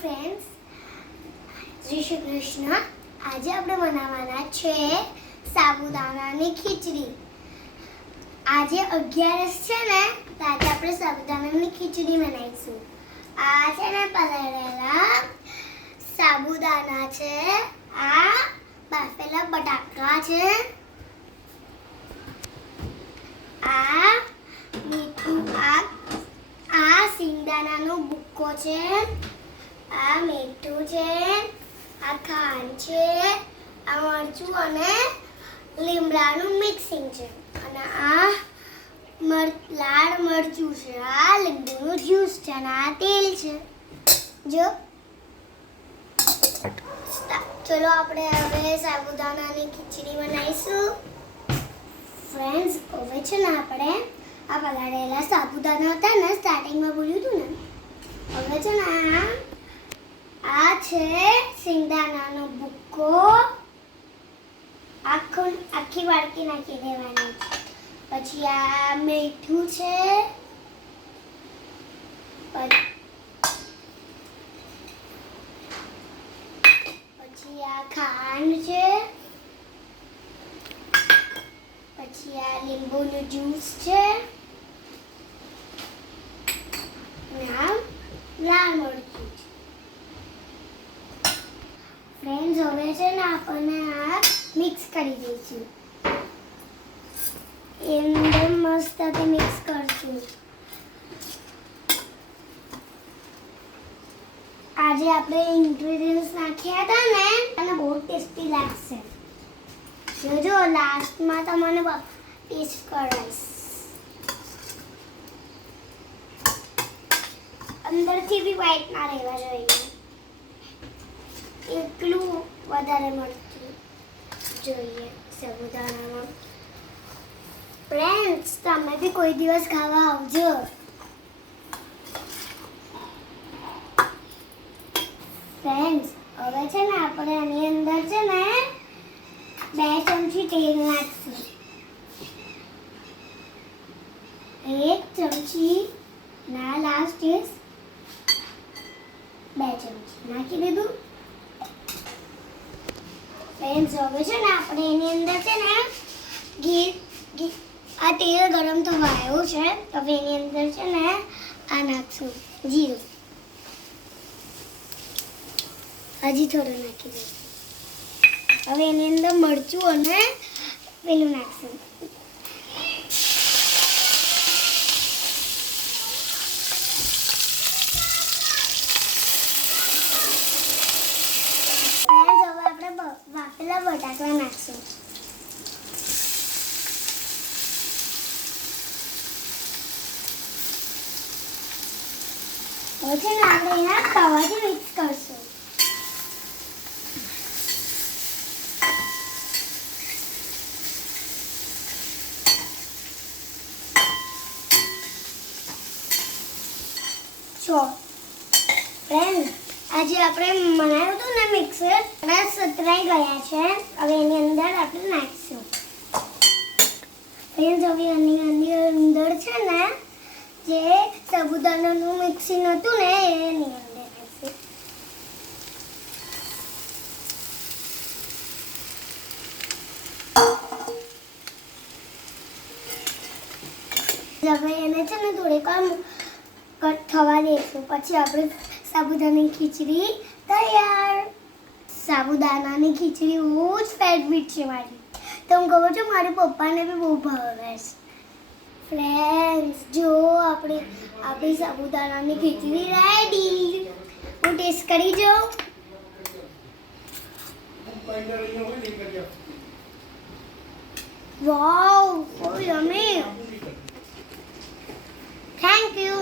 Friends, જય શ્રી કૃષ્ણ. આજે આપણે બનાવવાના છે સાબુદાણાની ખીચડી. આજે 11 છે ને, તો આજે આપણે સાબુદાણાની ખીચડી બનાવીશું. આ છે ને પલાળેલા સાબુદાણા છે, આ બાફેલા બટાકા છે, આ મીઠું, આ સિંગદાણાનો ભૂક્કો છે, આ મીઠું છે, આ ખાંડ છે, આ મરચું અને લીમડાનું મિક્સિંગ છે, અને આ લાલ મરચું છે, આ લીંબુનું જ્યુસ છે, અને આ તેલ છે. જો ચલો આપણે હવે સાબુદાણાની ખીચડી બનાવીશું. ફ્રેન્ડ્સ, હવે છે ને આપણે આ પલાળેલા સાબુદાણા હતા ને, સ્ટાર્ટિંગમાં બોલ્યું હતું ને, હવે છે ને આ છે સિંગદાણાનો ભૂક્કો, આખી વાટકી નાખી દેવાની. પછી આ મીઠું છે, પછી આ ખાંડ છે, પછી આ લીંબુનું જ્યુસ છે, અને આ લાલ મરચું છે. ફ્રેન્ડ્સ, હવે છે ને આપણને આ મિક્સ કરી દઈશું. એકદમ મસ્ત મિક્સ કરશું. આજે આપણે ઇન્ગ્રેડિયન્ટ્સ નાખ્યા હતા ને, અને બહુ ટેસ્ટી લાગશે. જો લાસ્ટમાં તમને ટેસ્ટ કરાવીશ. અંદરથી બી વ્હાઈટ ના રહેવા જોઈએ, એટલું વધારે મળતું જોઈએ સાબુદાણામાં. ફ્રેન્ડ્સ, તમે બી કોઈ દિવસ ખાવા આવજો. ફ્રેન્ડ્સ, હવે છે ને આપણે આની અંદર છે ને 2 ચમચી તેલ નાખશું. 1 ચમચી ના, લાસ્ટ ઇઝ 2 ચમચી નાખી દીધું. ફ્રેન્ડ્સ, હવે છે ને આપણે એની અંદર છે ને ઘી આ તેલ ગરમ થવા આવ્યું છે, હવે એની અંદર છે ને આ નાખશું જીરું. હજી થોડું નાખી દઈશું. હવે એની અંદર મરચું અને પેલું નાખશું. હવે આપણે બાફેલા બટાકા નાખશું. હવે છે ને આપણે એના તવાથી મિક્સ કરશું. ફ્રેન્ડ, આજે આપણે બનાવ્યું હતું ને મિક્સર, એના સતરાઈ ગયા છે. હવે એની અંદર આપણે નાખીશું. ફ્રેન્ડ, હવે એની અંદર છે ને જે સાબુદાણાનું મિક્સિંગ હતું ને, એની અંદર નાખીશું. હવે એને છે ને થોડીક કટ થવા દઈશું. પછી આપણે સાબુદાણાની ખીચડી તૈયાર. સાબુદાણાની ખીચડી બહુ જ ફેવરિટ છે મારી. તમે ખબર છે, મારી પપ્પાને બી બહુ ભાવે છે. ફ્રેન્ડ્સ, જો આપણી સાબુદાણાની ખીચડી રેડી. હું ટેસ્ટ કરી જાઉં. વાવ, સો યમ્મી. Thank you.